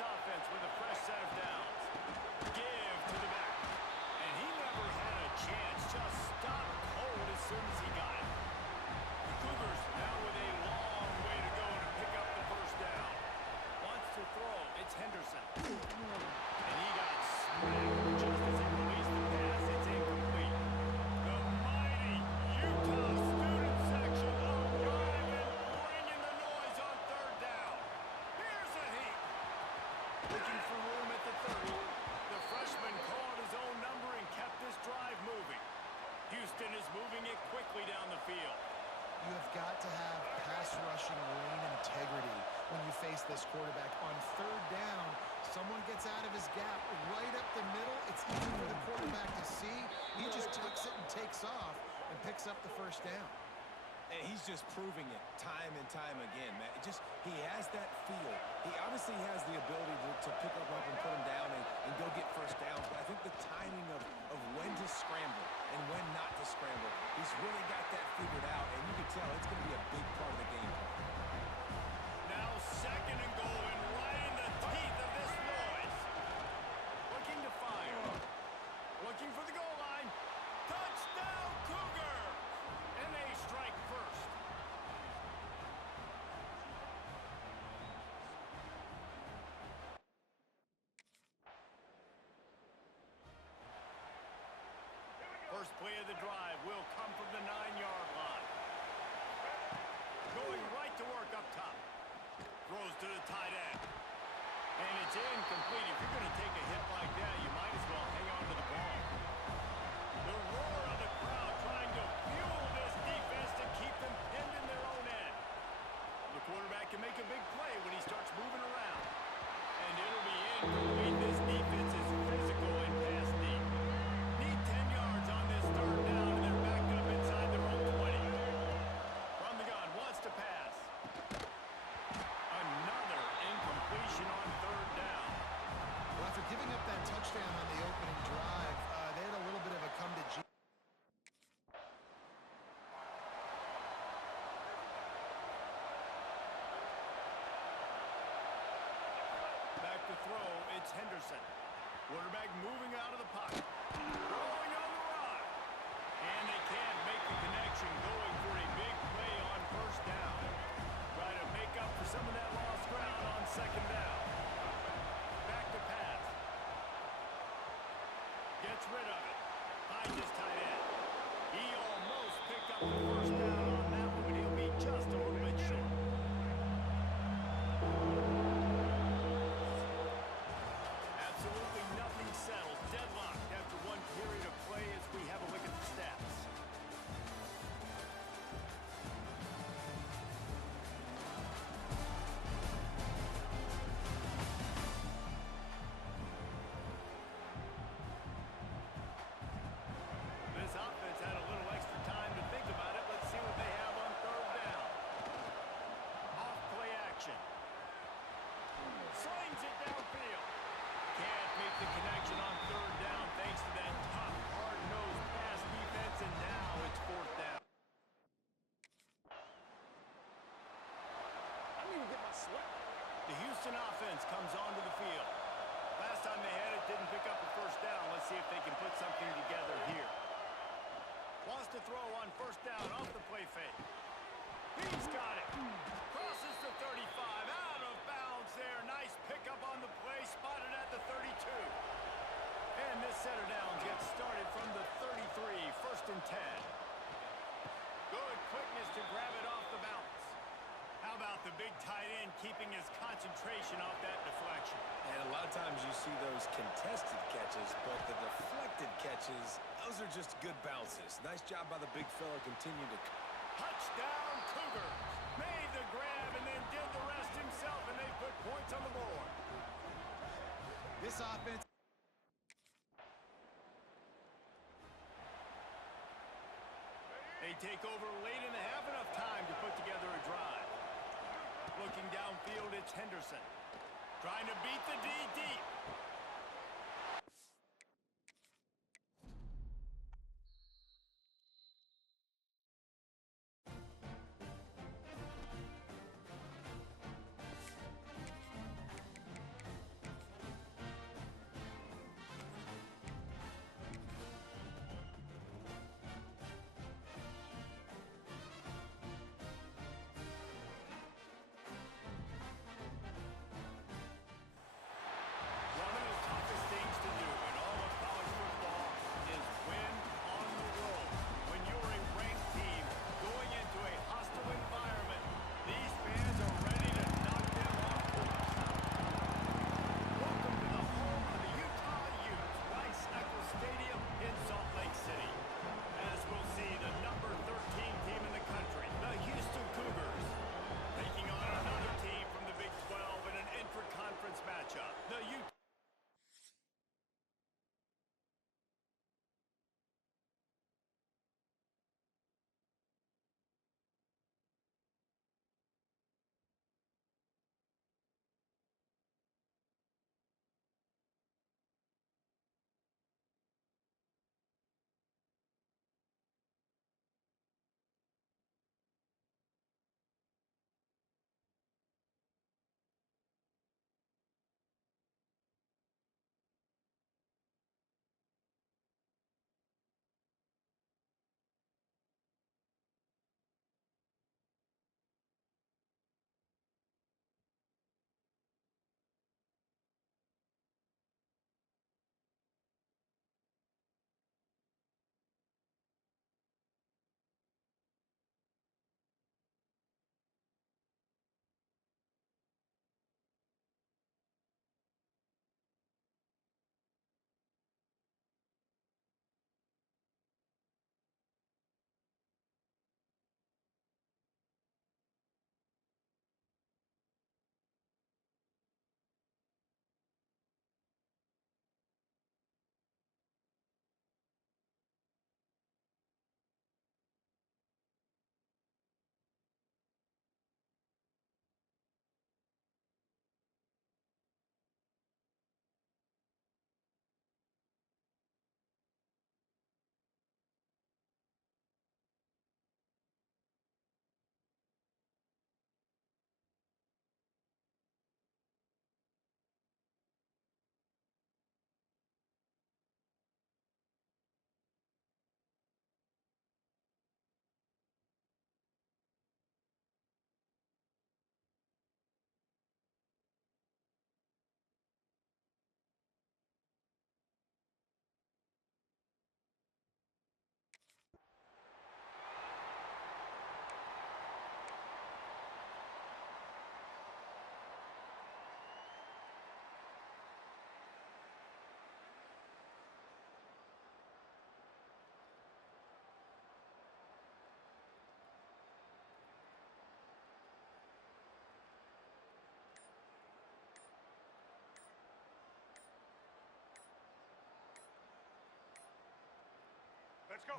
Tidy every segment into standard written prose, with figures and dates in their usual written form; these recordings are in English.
offense with a fresh set of downs. Give to the back. And he never had a chance. Just stopped cold as soon as he got it. The Cougars now with a long way to go to pick up the first down. Wants to throw. It's Henderson. And he got smacked just as he released the pass. It's incomplete. The mighty Utah student section arriving, bringing the noise on third down. Here's a heat. Looking for room at the 30. The freshman called his own number and kept this drive moving. Houston is moving it quickly down the field. You have got to have pass rushing lane integrity when you face this quarterback. On third down, someone gets out of his gap right up the middle. It's easy for the quarterback to see. He just tucks it and takes off and picks up the first down. And he's just proving it time and time again, man. He has that feel. He obviously has the ability to pick up and put him down and go get first downs. But I think the timing of when to scramble and when not to scramble, he's really got that figured out. And you can tell it's going to be a big part of the game plan. Now second and goal and right in the teeth of this noise. Looking to fire. Looking for the goal line. Touchdown, Cougar! And they strike first. First play of the drive will come from the 9-yard line. Going right to work up top. Throws to the tight end. And it's incomplete. If you're going to take a hit like that, you might as well hang on to the ball. The roar of the crowd trying to fuel this defense to keep them pinned in their own end. The quarterback can make a big play when he starts moving around. And it'll be incomplete. This defense is physical and pass deep. Need 10 yards on this third down, and they're backed up inside their own 20. From the gun, wants to pass. Another incompletion on third down. Well, after giving up that touchdown on the opening drive, they had a little bit of a come to Jesus. Back to throw, it's Henderson. Quarterback moving out of the pocket. Throwing on the run. And they can't make the connection, going for a big play on first down. Try to make up for some of that lost ground on second down. Back to pass. Gets rid of it. Finds his tight end. He almost picked up the first down on that one, but he'll be just a little bit short. Absolutely nothing settled. Deadlocked after one period of play as we have a look at the stats. This offense had a little extra time to think about it. Let's see what they have on third down. Off-play action. Slings it downfield. Can't make the connection on third down thanks to that tough, hard-nosed pass defense, and now it's fourth down. I need to get my sweat. The Houston offense comes onto the field. Last time they had it, didn't pick up a first down. Let's see if they can put something together here. Wants to throw on first down off the play fake. He's got it. Crosses the 35. Out of bounds there. Nice pickup on the play. Spotted at the 32. And this set of downs gets started from the 33. First and 10. Good quickness to grab it off the bounce. How about the big tight end keeping his concentration off that deflection? And a lot of times you see those contested catches, but the deflected catches, those are just good bounces. Nice job by the big fella continuing to... Touchdown Cougars! Made the grab and then did the rest himself, and they put points on the board. This offense... They take over late in the half, enough time to put together a drive. Looking downfield, it's Henderson. Trying to beat the D deep.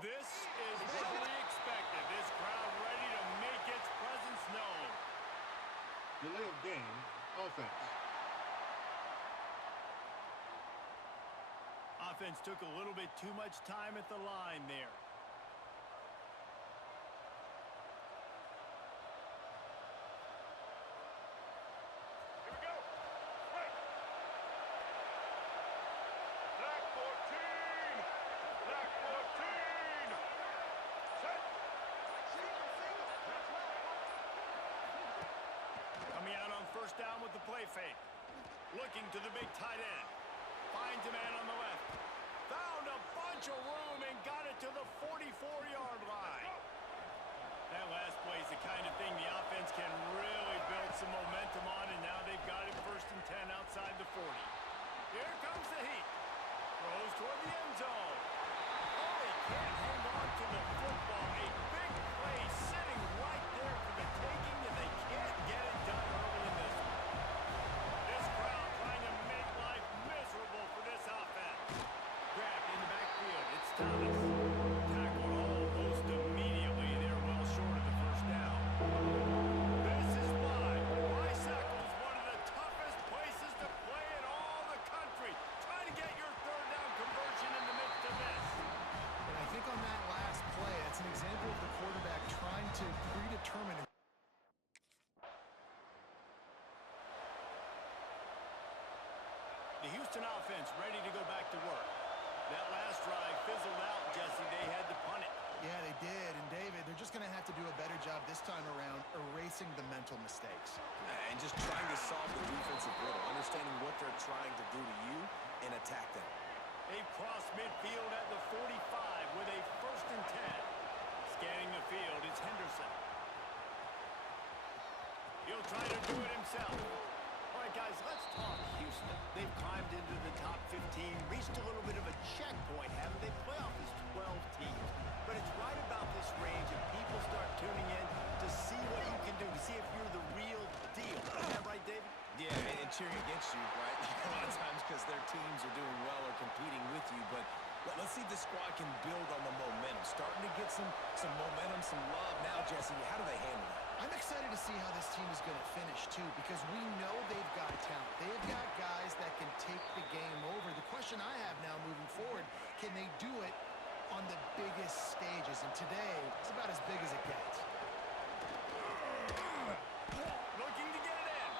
This is fully expected. This crowd ready to make its presence known. Delay of game, offense. Offense took a little bit too much time at the line there. Here we go. Right. Black 14. Black 14. Set. Coming out on first down with the play fake. Looking to the big tight end. Finds a man on the left. Found a bunch of room and got it to the 44-yard line. That last play is the kind of thing the offense can really build some momentum on, and now they've got it first and 10 outside the 40. Here comes the heat. Throws toward the end zone. Oh, he can't hang on to the football. A big play sitting right there for the taking, and they can't get it done early in this one. This crowd trying to make life miserable for this offense. Grabbed in the backfield. It's Thomas. Tackled almost immediately. They're well short of the first down. This is why Bicycle is one of the toughest places to play in all the country. Trying to get your third down conversion in the midst of this. And I think on that last play, it's an example of the quarterback trying to predetermine. The Houston offense ready to go back to work. That last drive fizzled out, Jesse. They had to punt it. Yeah, they did. And David, they're just going to have to do a better job this time around erasing the mental mistakes. And just trying to solve the defensive riddle, understanding what they're trying to do to you and attack them. They've crossed midfield at the 45 with a first and 10. Scanning the field, it's Henderson. He'll try to do it himself. All right, guys, let's talk Houston. They've climbed into the top 15, reached a little bit of a checkpoint, haven't they? Playoff is 12 teams. But it's right about this range, and people start tuning in to see what you can do, to see if you're the real deal. Is that right, David? Yeah, and cheering against you, right? A lot of times because their teams are doing well or competing with you. But let's see if the squad can build on the momentum. Starting to get some momentum, some love. Now, Jesse, how do they handle it? I'm excited to see how this team is going to finish, too, because we know they've got talent. They've got guys that can take the game over. The question I have now moving forward, can they do it on the biggest stages? And today, it's about as big as it gets. Looking to get it in.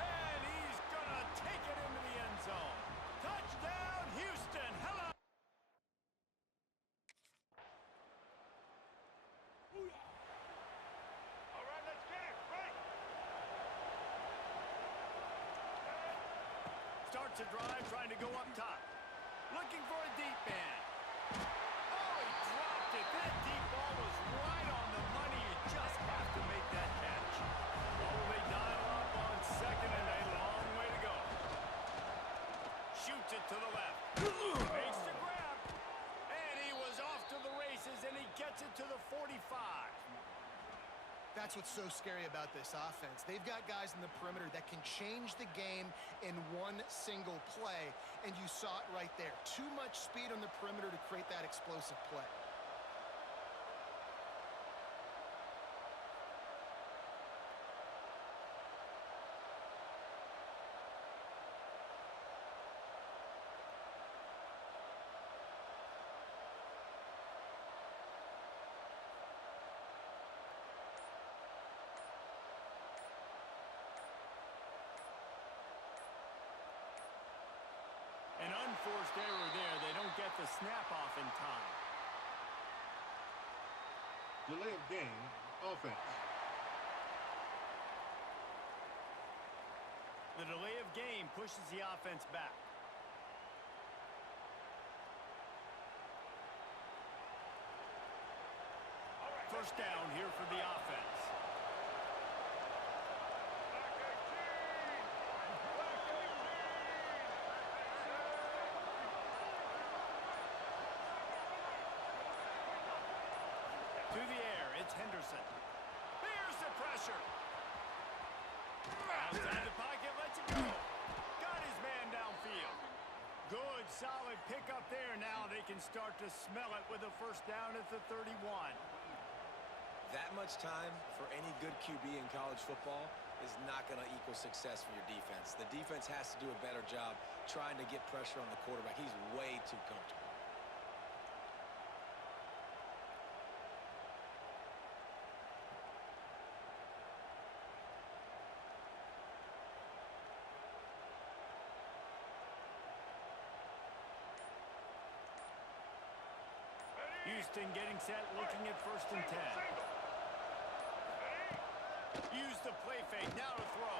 And he's going to take it into the end zone. Touchdown, Houston. Hello. All right, let's get it. Right. Starts a drive, trying to go up top. Looking for a deep man. Oh, he dropped it. That deep ball was right on the money. You just have to make that catch. Oh, they dial up on second and a long way to go. Shoots it to the left. Makes the grab. And he was off to the races, and he gets it to the 45. That's what's so scary about this offense. They've got guys in the perimeter that can change the game in one single play, and you saw it right there. Too much speed on the perimeter to create that explosive play. An unforced error there. They don't get the snap off in time. Delay of game, offense. The delay of game pushes the offense back. First down here for the offense. To the air, it's Henderson. Here's the pressure. Outside the pocket, lets it go. Got his man downfield. Good solid pickup there. Now they can start to smell it with a first down at the 31. That much time for any good QB in college football is not going to equal success for your defense. The defense has to do a better job trying to get pressure on the quarterback. He's way too comfortable. Houston getting set, looking at 1st and 10. Use the play fake, now to throw.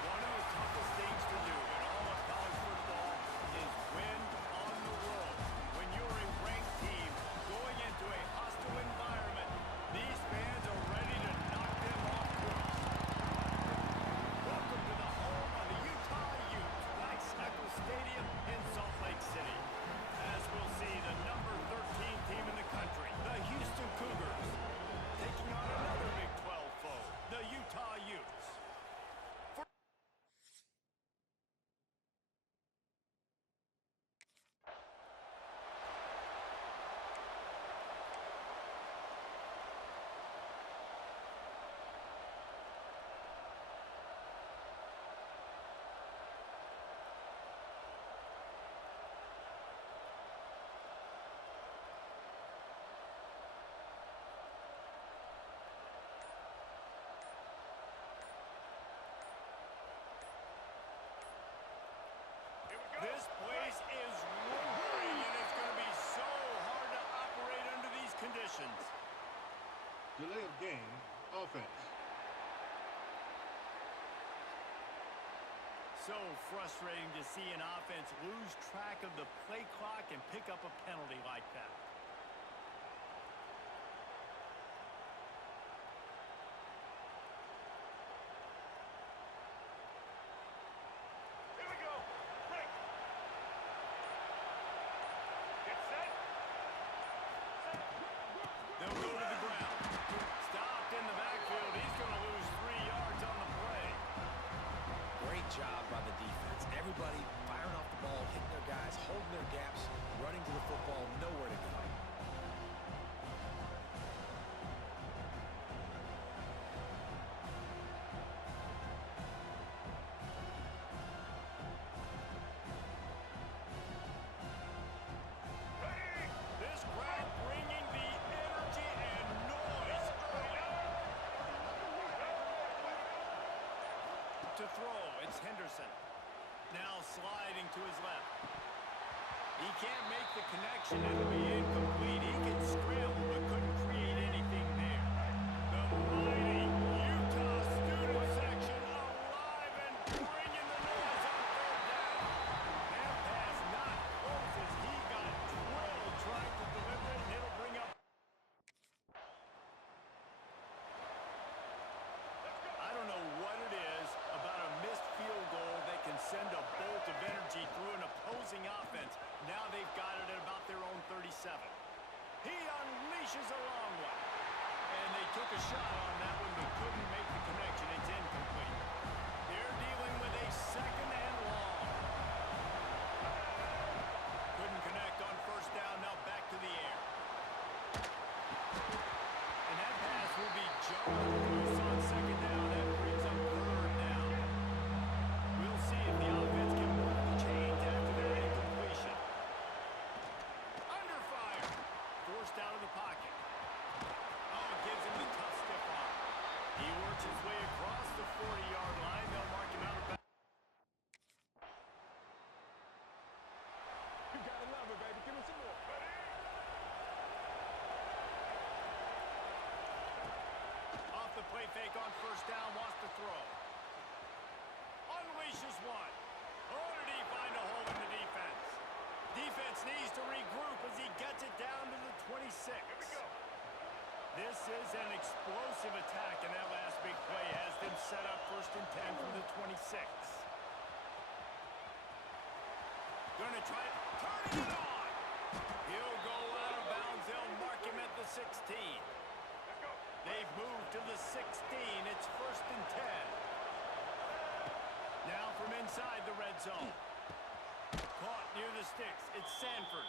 One of the toughest things to do in all of college football is win on the road. When you're a ranked team going into a hostile environment, these fans are ready to knock them off course. Welcome to the home of the Utah Utes, Max Eccles Stadium in Salt Lake City. As we'll see, the number 13 team in the country, the Houston Cougars, taking on another Big 12 foe, the Utah Utes. This place is roaring, and it's going to be so hard to operate under these conditions. Delay of game, offense. So frustrating to see an offense lose track of the play clock and pick up a penalty like that. Here we go. Break. Get set. They'll go to the ground. Stopped in the backfield. He's going to lose 3 yards on the play. Great job by the defense. Everybody firing off the ball, hitting their guys, holding their gaps, running to the football, nowhere to go. This crowd bringing the energy and noise early. To throw, it's Henderson. Now sliding to his left. He can't make the connection. It'll be incomplete. He can scramble, but couldn't create anything there. The mighty Utah student section alive and bringing the noise on 3rd down. That pass not close as he got drilled trying to deliver it, and it'll bring up. I don't know what it is about a missed field goal that can send a bolt of energy through an opposing offense. Now they've got it at about their own 37. He unleashes a long one. And they took a shot on that one but couldn't make the connection. It's incomplete. They're dealing with a 2nd and long. Couldn't connect on 1st down. Now back to the air. And that pass will be jumped loose on 2nd down. That brings up 3rd down. We'll see if the offense can work the change after that incompletion. Under fire. Forced out of the pocket. Oh, it gives him the tough stiff arm. He works his way across the 40-yard line. They'll mark him out of bounds. fake on first down, wants to throw. Unleashes one. Oh, did he find a hole in the defense? Defense needs to regroup as he gets it down to the 26. Here we go. This is an explosive attack, and that last big play has them set up 1st and 10 from the 26. Gonna try it, turning it on. He'll go out of bounds. They'll mark him at the 16. Let's go. They've moved to the 16. It's 1st and 10. Now from inside the red zone. Caught near the sticks. It's Sanford.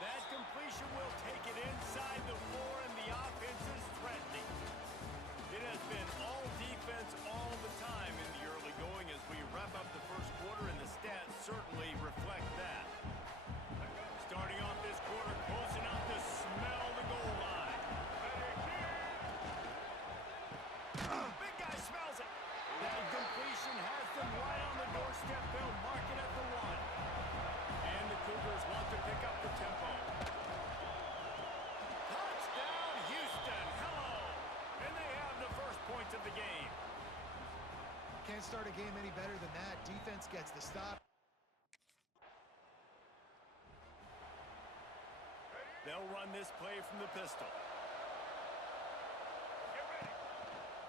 That completion will take it inside the 4, and the offense is threatening. It has been all defense all the time in the early going as we wrap up the first quarter, and the stats certainly reflect that. Starting off this quarter, close enough to smell the goal line. Big guy smells it. That completion has them right on the doorstep. They'll mark it at the 1. And the Cougars want to pick up the tempo. Touchdown, Houston. Hello. And they have the first points of the game. Can't start a game any better than that. Defense gets the stop. They'll run this play from the pistol. Get ready.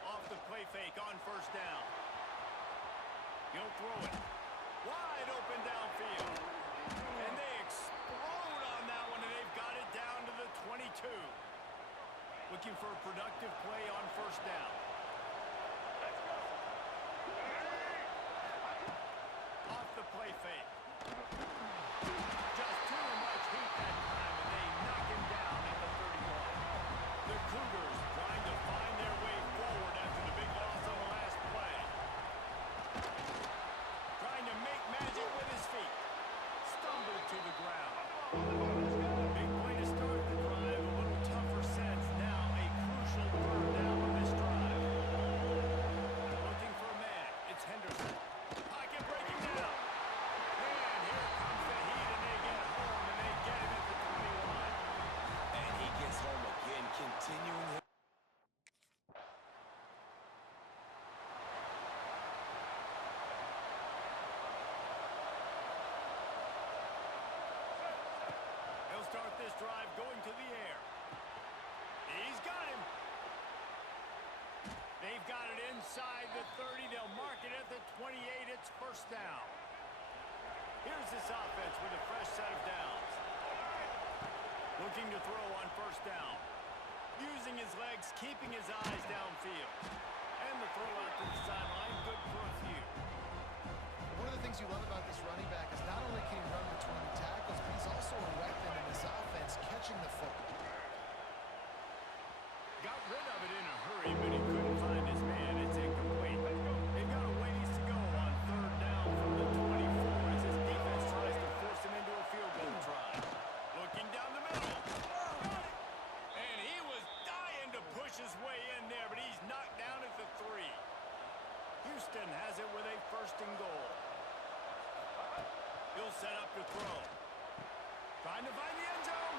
Off the play fake on first down. He'll throw it. Wide open downfield. And they explode on that one, and they've got it down to the 22. Looking for a productive play on first down. Let's go. Off the play fake. Just too much heat that time, and they knock him down at the 31. The Cougars trying to find their way forward after the big loss on the last play. Trying to make magic with his feet. Stumbled to the ground. Big play to start the drive. A little tougher sense. Now a crucial 3rd down on this drive. Looking for a man. It's Henderson. Pocket breaking down. And here comes the heat, and they get home, and they get him at the 21. And he gets home again, continuing his He'll start this drive going to the air. He's got him. They've got it inside the 30. They'll mark it at the 28. It's first down. Here's this offense with a fresh set of downs. Looking to throw on first down. Using his legs, keeping his eyes downfield. And the throw out to the sideline, good for a few. One of the things you love about this running back is not only can he run between tackles, but he's also a weapon in this offense, catching the football. Got rid of it in a hurry, but he couldn't find his man. It's incomplete. They've got a ways to go on 3rd down from the 24 as his defense tries to force him into a field goal try. Looking down the middle. Got it. And he was dying to push his way in there, but he's knocked down at the 3. Houston has it with a 1st and goal. He'll set up to throw. Trying to find the end zone.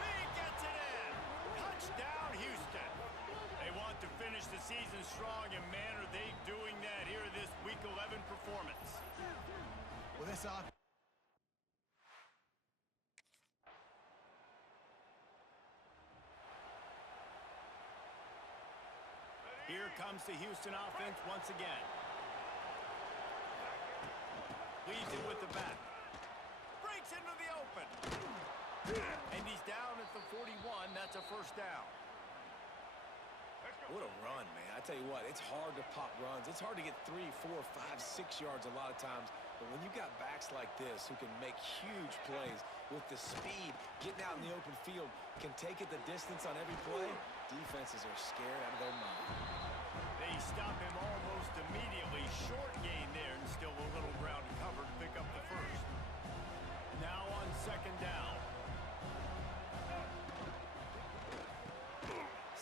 He gets it in. Touchdown, Houston. They want to finish the season strong, and man, are they doing that here in this Week 11 performance. Well, this offense. Here comes the Houston offense once again. Leads it with the back. Breaks into the open. And he's down at the 41. That's a first down. What a run, man. I tell you what, it's hard to pop runs. It's hard to get 3, 4, 5, 6 yards a lot of times. But when you've got backs like this who can make huge plays with the speed, getting out in the open field, can take it the distance on every play, defenses are scared out of their mind. They stop him almost immediately. Short gain there, and still a little ground to cover to pick up the first. Now on 2nd down.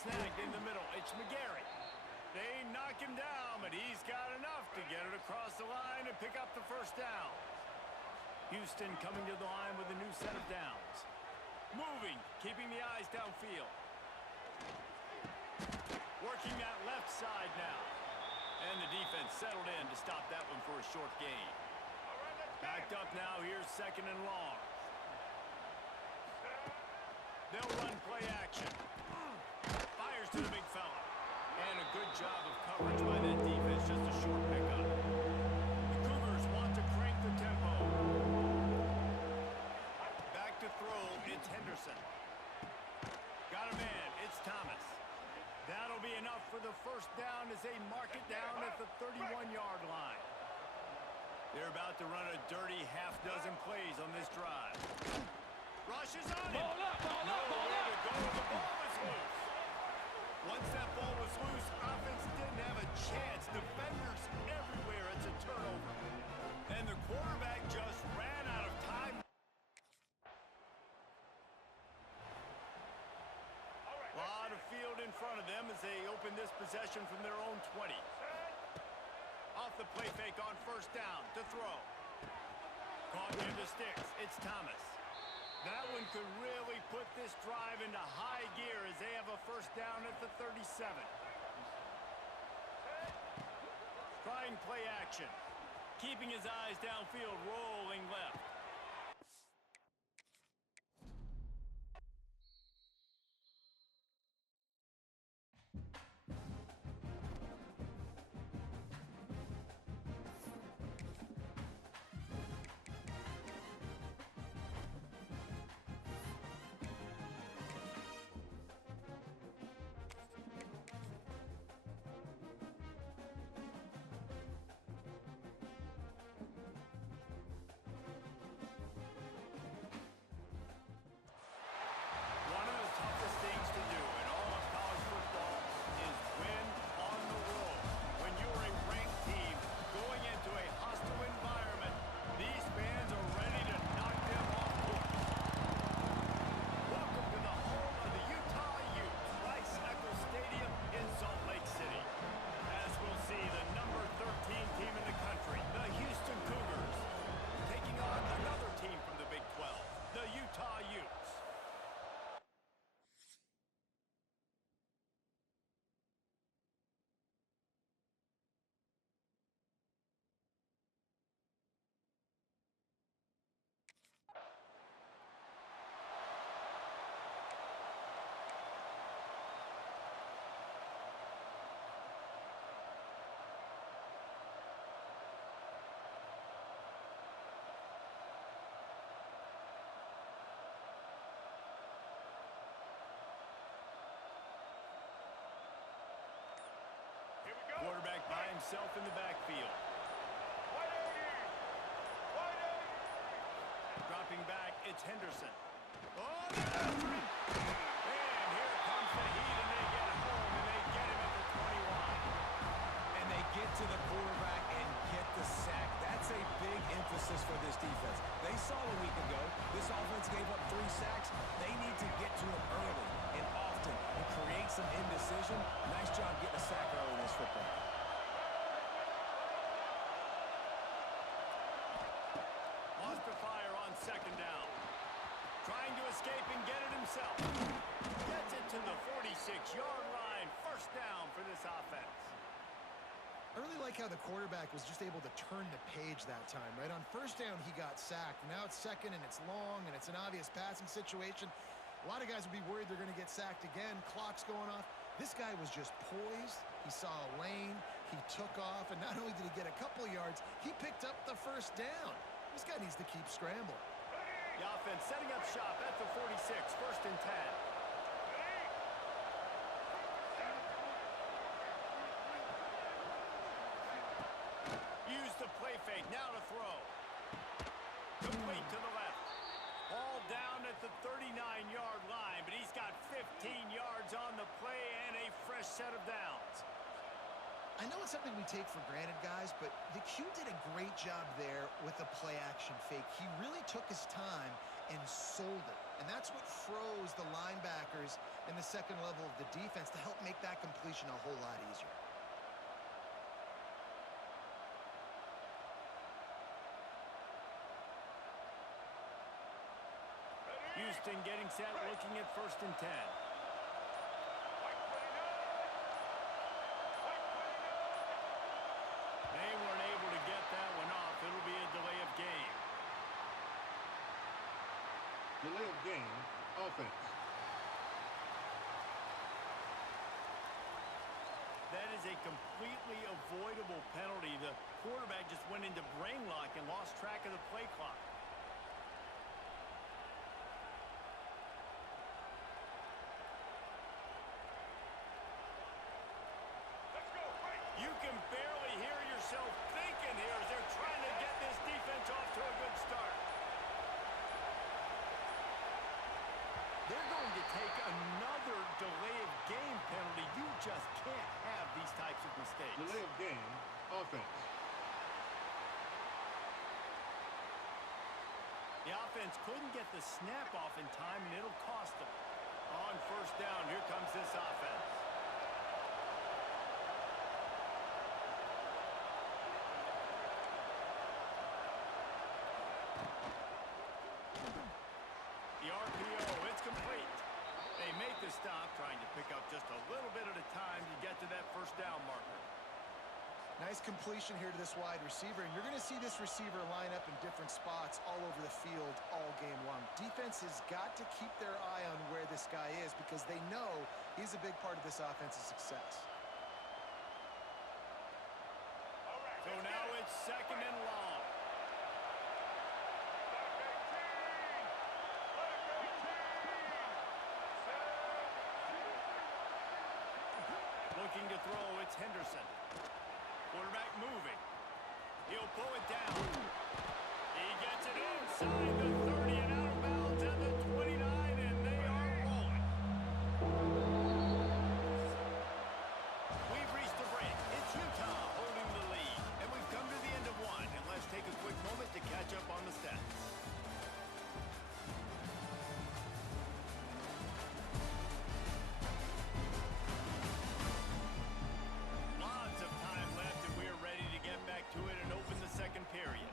Snagged in the middle. It's McGarry. They knock him down, but he's got enough to get it across the line and pick up the first down. Houston coming to the line with a new set of downs. Moving, keeping the eyes downfield. Working that left side now. And the defense settled in to stop that one for a short gain. Backed up now, here's second and long. They'll run play action. Fires to the big fella. And a good job of coverage by that defense, just a short pickup. The Cougars want to crank the tempo. Back to throw, it's Henderson. Got a man, it's Thomas. That'll be enough for the first down as they mark it down at the 31-yard line. They're about to run a dirty half-dozen plays on this drive. Rush is on him. Nowhere to go. The ball is loose. Once that ball was loose, offense didn't have a chance. Defenders everywhere. It's a turnover. And the quarterback just ran out of time. Lot of field in front of them as they open this possession from their own 20. Off the play fake on first down to throw. Caught near the sticks. It's Thomas. That one could really put this drive into high gear as they have a first down at the 37. Trying play action. Keeping his eyes downfield, rolling left. One of the toughest things to do in all of college football is win on the road. When you're a ranked team going into a hostile environment, these fans are ready to knock them off course. Welcome to the home of the Utah Utes, Rice-Eccles Stadium in Salt Lake City. As we'll see the number 13 team in the country, the Houston Cougars, taking on another team from the Big 12, the Utah Utes. Here we go. Quarterback by himself in the backfield. 180. Dropping back, it's Henderson. Oh, they're after him. And here comes the heat, and they get home, and they get him at the 21. And they get to the quarterback and get the sack. That's a big emphasis for this defense. They saw a week ago, this offense gave up 3 sacks. They need to get to it early and often and create some indecision. Nice job getting a sack early in this football. Lost to fire on second down. Trying to escape and get it himself. Gets it to the 46-yard line. First down for this offense. I really like how the quarterback was just able to turn the page that time, right? On first down, he got sacked. Now it's second, and it's long, and it's an obvious passing situation. A lot of guys would be worried they're going to get sacked again. Clock's going off. This guy was just poised. He saw a lane. He took off, and not only did he get a couple yards, he picked up the first down. This guy needs to keep scrambling. The offense setting up shop at the 46, first and 10. Use the play fake, now to throw. Complete to the left. Ball down at the 39-yard line, but he's got 15 yards on the play and a fresh set of downs. I know it's something we take for granted, guys, but the Q did a great job there with the play-action fake. He really took his time and sold it. And that's what froze the linebackers in the second level of the defense to help make that completion a whole lot easier. Houston getting set, looking at first and 10. Delay of game, offense. That is a completely avoidable penalty. The quarterback just went into brain lock and lost track of the play clock. Let's go. Right. You can barely hear yourself thinking here as they're trying to get this defense off to a good start. They're going to take another delay of game penalty. You just can't have these types of mistakes. Delay of game, offense. The offense couldn't get the snap off in time, and it'll cost them. On first down, here comes this offense. The RPO, it's complete. They make the stop, trying to pick up just a little bit at a time to get to that first down marker. Nice completion here to this wide receiver, and you're going to see this receiver line up in different spots all over the field all game long. Defense has got to keep their eye on where this guy is because they know he's a big part of this offense's success. All right. So now it's second and long. Looking to throw, it's Henderson. Quarterback moving. He'll pull it down. He gets it inside the 30 and out of bounds at the 29, and they are rolling. We've reached the break. It's Utah holding the lead, and we've come to the end of one. And let's take a quick moment to catch up on the stats. Lots of time left, and we are ready to get back to it and open the second period.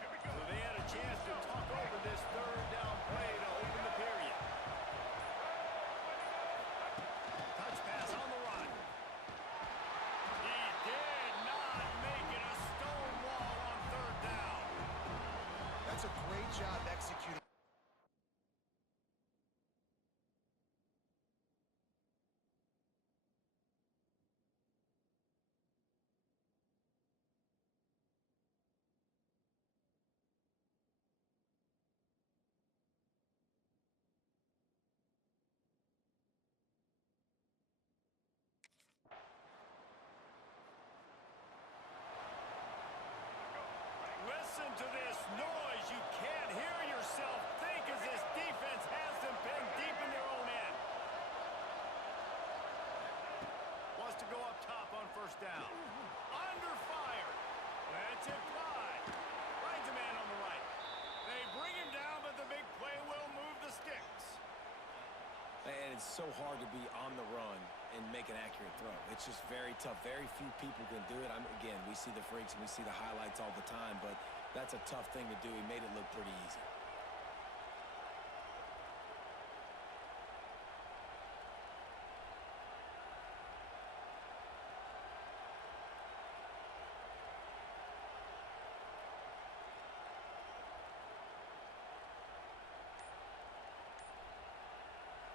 Here we go. So they had a chance to talk over this third down play to open the period. Touch pass on the run. He did not make it a stone wall on third down. That's a great job executing. Listen to this noise. You can't hear yourself think as this defense has them pinned deep in their own end. Wants to go up top on first down. Under fire. That's it, Clyde. Finds a man on the right. They bring him down, but the big play will move the sticks. And it's so hard to be on the run and make an accurate throw. It's just very tough. Very few people can do it. Again, we see the freaks and we see the highlights all the time, but that's a tough thing to do. He made it look pretty easy.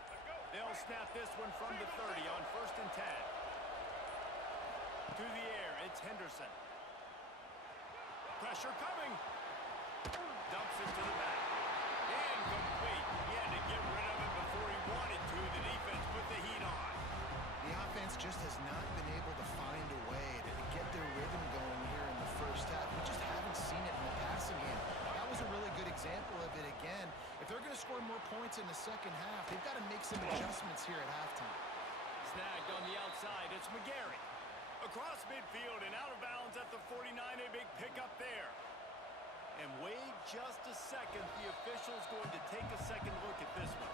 Let's go. They'll snap this one from the 30 on first and 10. To the air, it's Henderson. Pressure coming. Dumps it to the back. Incomplete. He had to get rid of it before he wanted to. The defense put the heat on. The offense just has not been able to find a way to get their rhythm going here in the first half. We just haven't seen it in the passing game. That was a really good example of it again. If they're going to score more points in the second half, they've got to make some adjustments here at halftime. Snagged on the outside. It's McGarry. Across midfield and out of bounds at the 49. A big pickup there. And wait just a second. The official's going to take a second look at this one.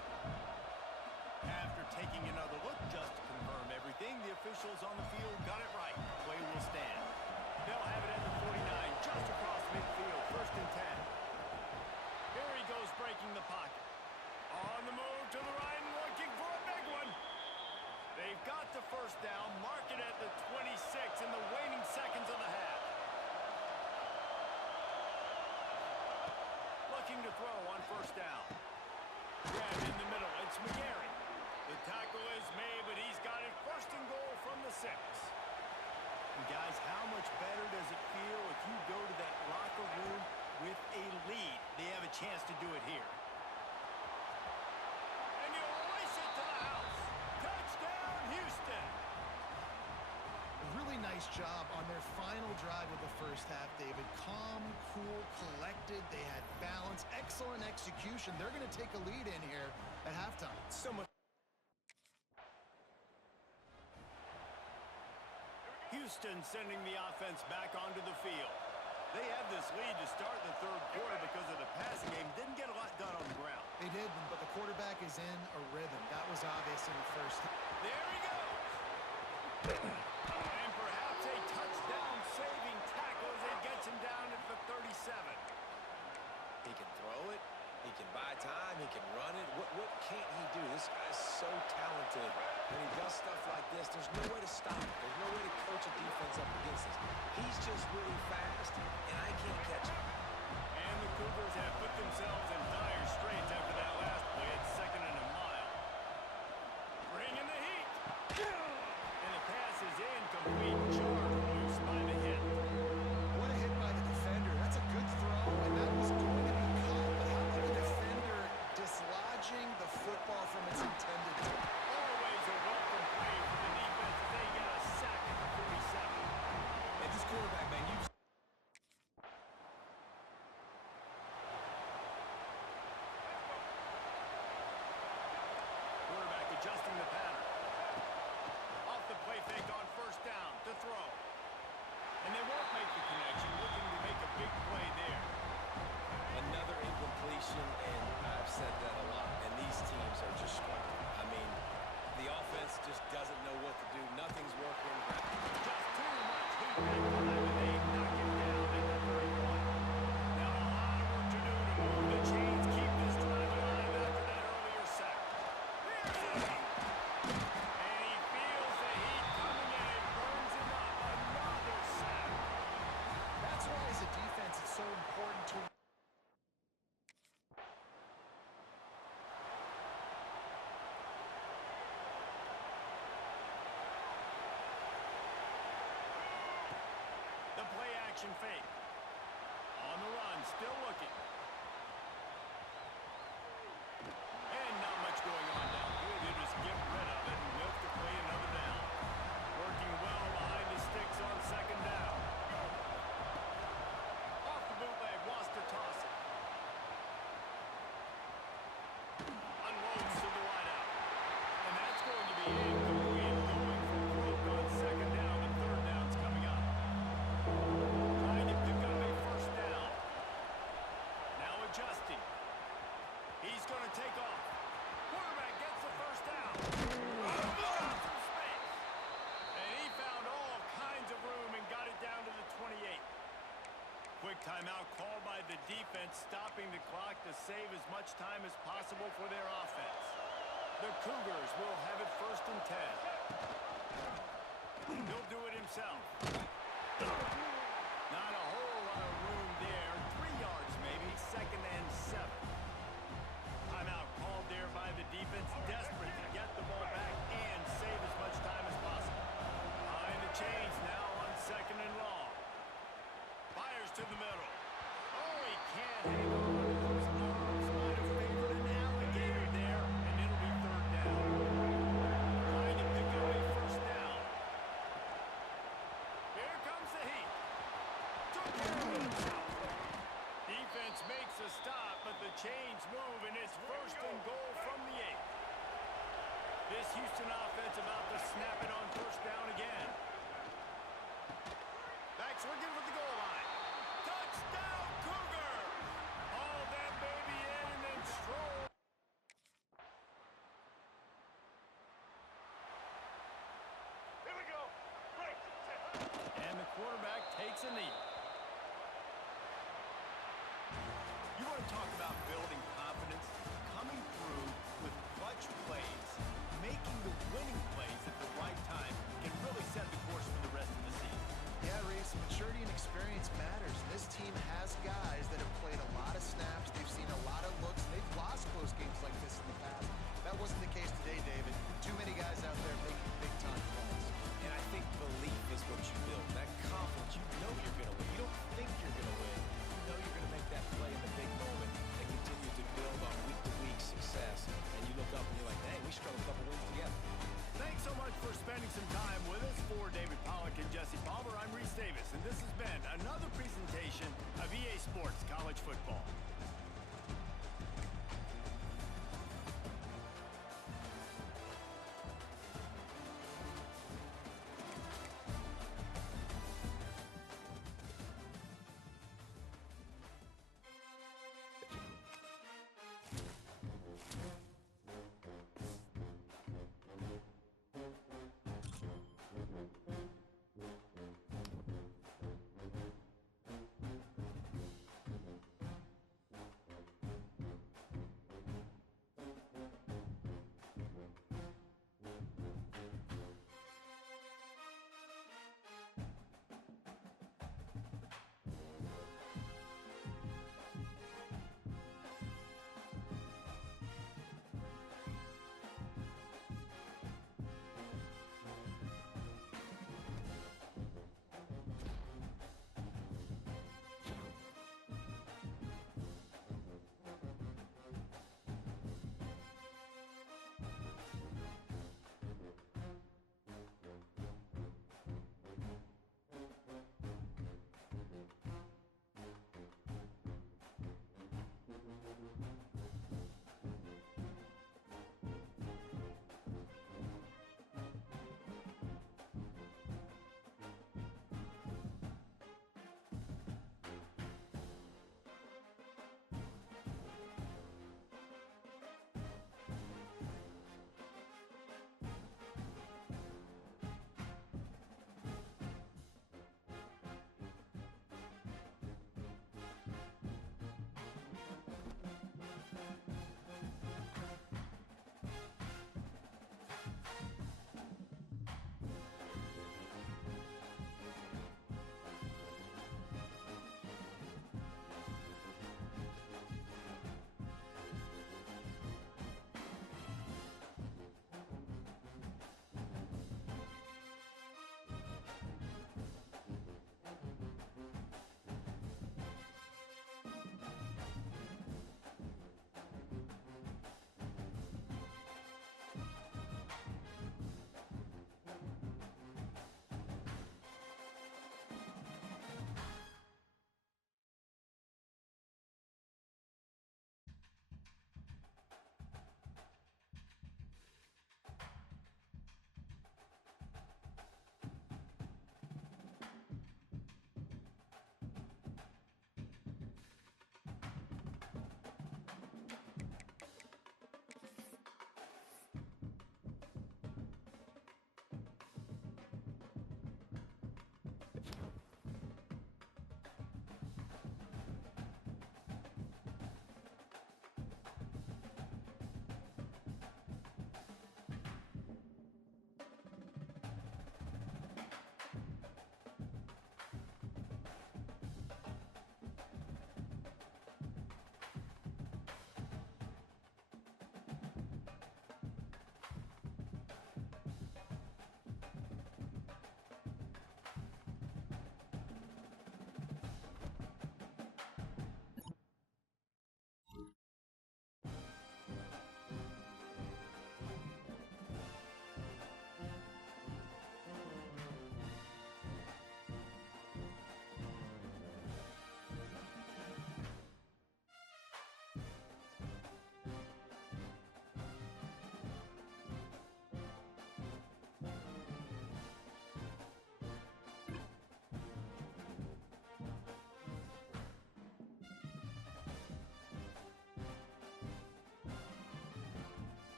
After taking another look just to confirm everything, the officials on the field got it right. Play will stand. They'll have it at the 49, just across midfield, first and 10. Here he goes looking to throw on first down. Grab in the middle. It's McGarry. The tackle is made, but he's got it first and goal from the 6. And guys, how much better does it feel if you go to that locker room with a lead? They have a chance to do it here. And you race it to the house. Touchdown, Houston. Really nice job on their final drive of the first half, David. Calm, cool, collected. They had balance. Excellent execution. They're going to take a lead in here at halftime. So much. Houston sending the offense back onto the field. They had this lead to start the third quarter because of the passing game. Didn't get a lot done on the ground. They did, but the quarterback is in a rhythm. That was obvious in the first. There he goes. And perhaps a touchdown-saving tackle as it gets him down at the 37. He can throw it. He can buy time. He can run it. What can't he do? This guy's so talented. When he does stuff like this, there's no way to stop it. There's no way to coach a defense up against this. He's just really fast, and I can't catch him. And the Cougars have put themselves in dire straits after that last play. It's 2nd and a mile. Bringing the heat. And the pass is incomplete. Charged loose by the hit. What a hit by the defender. That's a good throw, and that was going to be caught. But how about the defender dislodging the football from its intended target? Always a welcome play for the defense as they get a sack at the 47. And this quarterback, man, Quarterback adjusting the pattern. Off the play fake on first down to throw. And they won't make the connection, looking to make a big play there. another incompletion, and I've said that a lot, and these teams are just struggling. I mean, the offense just doesn't know what to do. Nothing's working. Just too much heat that time, and they knock him down at the 31. Now a lot of work to do to move the chains, keep this drive alive after that earlier sack. Here's the heat. And he feels the heat coming, and it burns him up. Another sack. That's why, as a defense, it's so important to The play action fake. On the run, still looking. And not much going on downfield. They just get rid of it and milk the play another down. Working well behind the sticks on second down. Off the bootleg, wants to toss it. Unloads to the wideout. And that's going to be incomplete. Going for broke on second down. The third down's coming up. Trying to pick up a first down. Now adjusting. He's going to take off. Quarterback gets the first down. He's got some space. And he found all kinds of room and got it down to the 28. Quick timeout called by the defense, stopping the clock to save as much time as possible for their offense. The Cougars will have it 1st and 10. He'll do it himself. Not a whole lot of room there. 3 yards maybe. 2nd and 7. Timeout called there by the defense. Desperate to get the ball back and save as much time as possible. Behind the chains now on 2nd and long. Fires to the middle. Oh, he can't hang on. Those arms might have favored an alligator there, and it'll be 3rd down. Trying to pick up a first down. Here comes the heat. Took care of himself. Defense makes a stop, but the chains move, and it's 1st and goal from the 8. This Houston offense about to snap it on first down again. Backs looking for the goal line. Touchdown, Cougar! All that baby in and then stroll. Here we go. Break. Set. And the quarterback takes a knee. You want to talk about building confidence? Coming through with clutch plays, making the winning plays at the right time can really set the course for the rest of the season. Yeah, Reese, maturity and experience matters. This team has guys that have played a lot of snaps. They've seen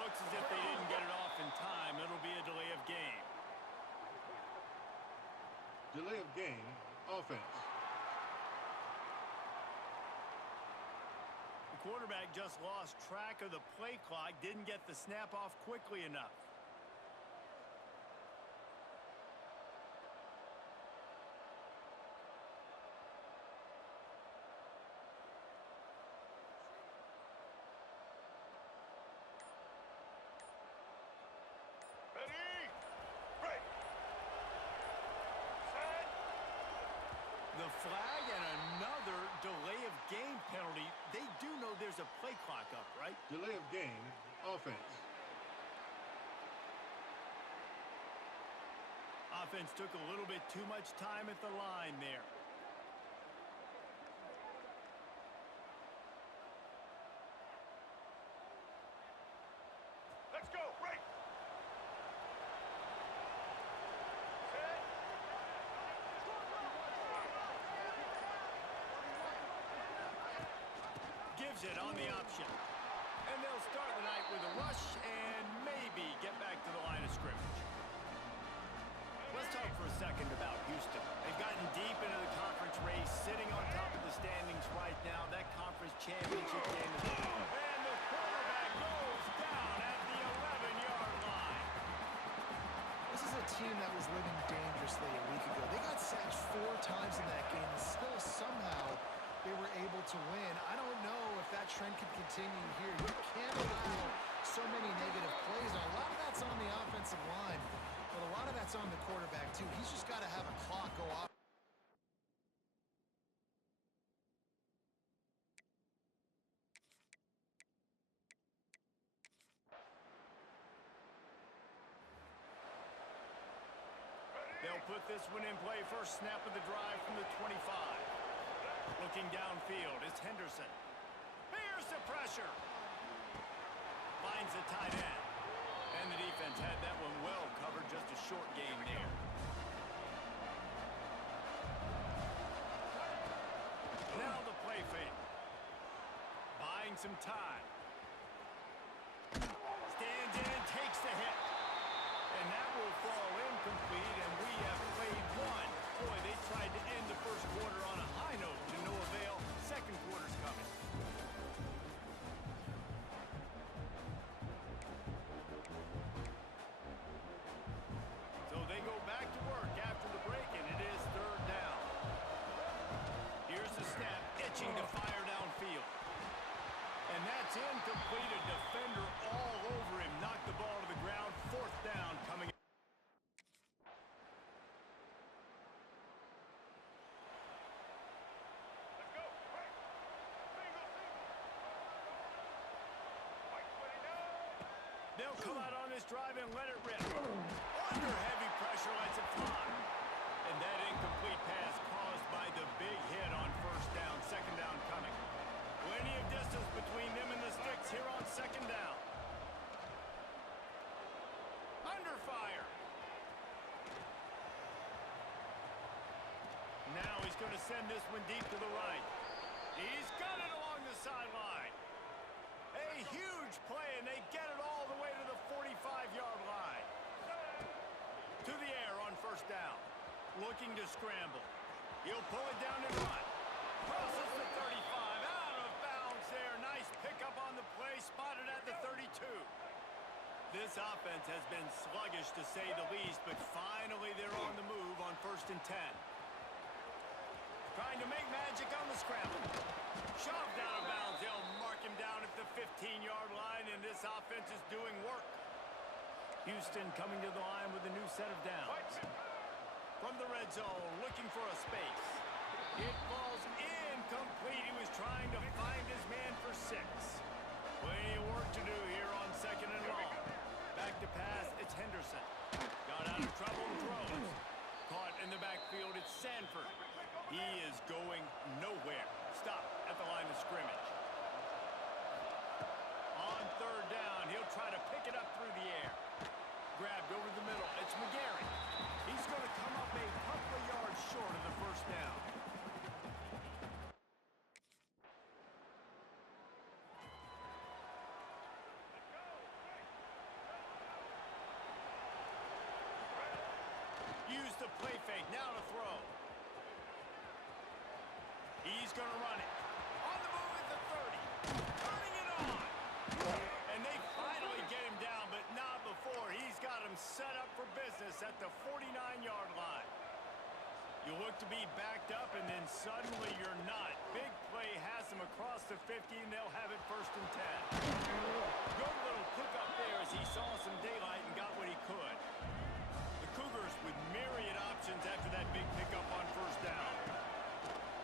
Looks as if they didn't get it off in time. It'll be a delay of game. Delay of game, offense. The quarterback just lost track of the play clock, didn't get the snap off quickly enough. Ready? Break. Set. The flag and another delay of game penalty. They do know there's a play clock up, right? Delay of game, offense. Offense took a little bit too much time at the line there. Let's go. Break. Set. Gives it on the option. And they'll start the night with a rush and maybe get back to the line of scrimmage. Let's talk for a second about Houston. They've gotten deep into the conference race, sitting on top of the standings right now. That conference championship game is on. And the quarterback goes down at the 11-yard line. This is a team that was living dangerously a week ago. They got sacked 4 times in that game, and still somehow they were able to win. I don't know if that trend could continue here. You can't allow so many negative plays. Now, a lot of that's on the offensive line, but a lot of that's on the quarterback, too. He's just got to have a clock go off. They'll put this one in play. First snap of the drive from the 25. Looking downfield, it's Henderson. Here's the pressure. Finds the tight end. And the defense had that one well covered. Just a short game there. Now the play fake. Buying some time. Stands in and takes the hit. And that will fall incomplete, and we have played one. Boy, they tried to end the first quarter on a high note to no avail. Second quarter's coming. So they go back to work after the break, and it is third down. Here's the snap, itching to fire downfield. And that's incomplete. A defender all over him. Knocked the ball to the ground. Fourth down coming. Let's go. Break. Single, single. White 29. They'll come out on this drive and let it rip. Under heavy pressure, lets it fly. And that incomplete pass caused by the big hit on first down. Second down coming. Plenty of distance between them and the sticks here on second down. Under fire. Now he's going to send this one deep to the right. He's got it along the sideline. A huge play, and they get it all the way to the 45-yard line. To the air on first down. Looking to scramble. He'll pull it down and run. Crosses the 35. Out of bounds there. Nice pickup on the play. Spotted at the 32. This offense has been sluggish, to say the least, but finally they're on the move on first and 10. Trying to make magic on the scramble. Shoved out of bounds. They'll mark him down at the 15-yard line, and this offense is doing work. Houston coming to the line with a new set of downs. From the red zone, looking for a space. It falls incomplete. He was trying to find his man for 6. Plenty of work to do here on second and long. Back to pass, it's Henderson. Got out of trouble and throws. Caught in the backfield, it's Sanford. He is going nowhere. Stop at the line of scrimmage. On third down, he'll try to pick it up through the air. Grabbed over the middle, it's McGarry. He's going to come up a couple of yards short of the first down. play fake. Now to throw. He's going to run it. On the move at the 30. Turning it on. And they finally get him down, but not before. He's got him set up for business at the 49-yard line. You look to be backed up, and then suddenly you're not. Big play has them across the 50, and they'll have it 1st and 10. Good little pickup there as he saw some daylight and got what he could. The Cougars with myriad options after that big pickup on 1st down.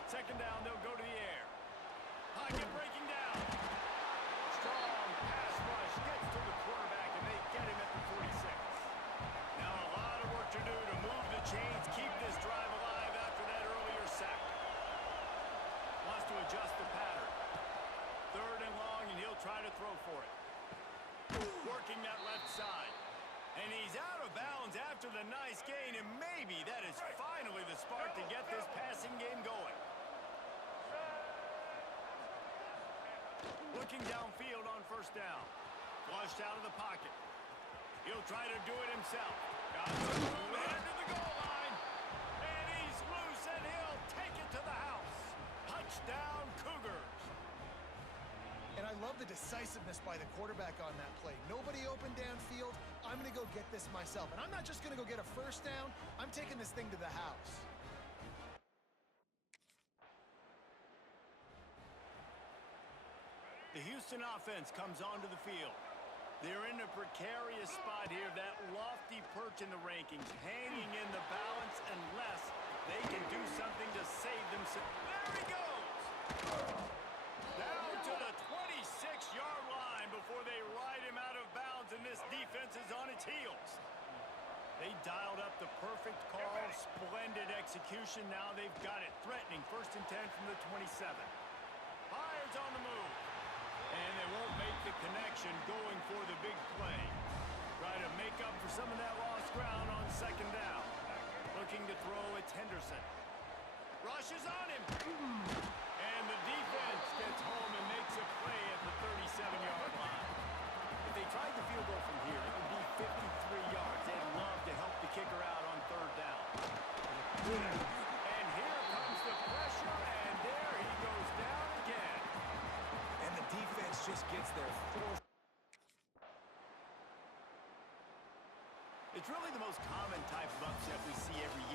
2nd down, they'll go to the air. Pocket breaking down. Strong pass rush gets to the quarterback, and they get him at the 46. Now a lot of work to do to move the chains, keep this drive alive after that earlier sack. Wants to adjust the pattern. 3rd and long, and he'll try to throw for it. Working that left side. And he's out of bounds after the nice gain, and maybe that is finally the spark to get this passing game going. Looking downfield on 1st down. Flushed out of the pocket. He'll try to do it himself. Got some movement into the goal line. And he's loose, and he'll take it to the house. Touchdown, Cougars. And I love the decisiveness by the quarterback on that play. Nobody open downfield. I'm going to go get this myself. And I'm not just going to go get a 1st down. I'm taking this thing to the house. The Houston offense comes onto the field. They're in a precarious spot here, that lofty perch in the rankings, hanging in the balance unless they can do something to save themselves. There he goes! Down to the 26-yard line before they ride him out of bounds, and this defense is on its heels. They dialed up the perfect call, splendid execution. Now they've got it threatening. 1st and 10 from the 27. Byers on the move. And they won't make the connection going for the big play. Try to make up for some of that lost ground on 2nd down. Looking to throw, it's Henderson. Rushes on him. And the defense gets home and makes a play at the 37-yard line. If they tried the field goal from here, it would be 53 yards. They'd love to help the kicker out on 3rd down. And here comes the pressure, and there he goes down again. And the defense just gets their 4th. It's really the most common type of upset we see every year.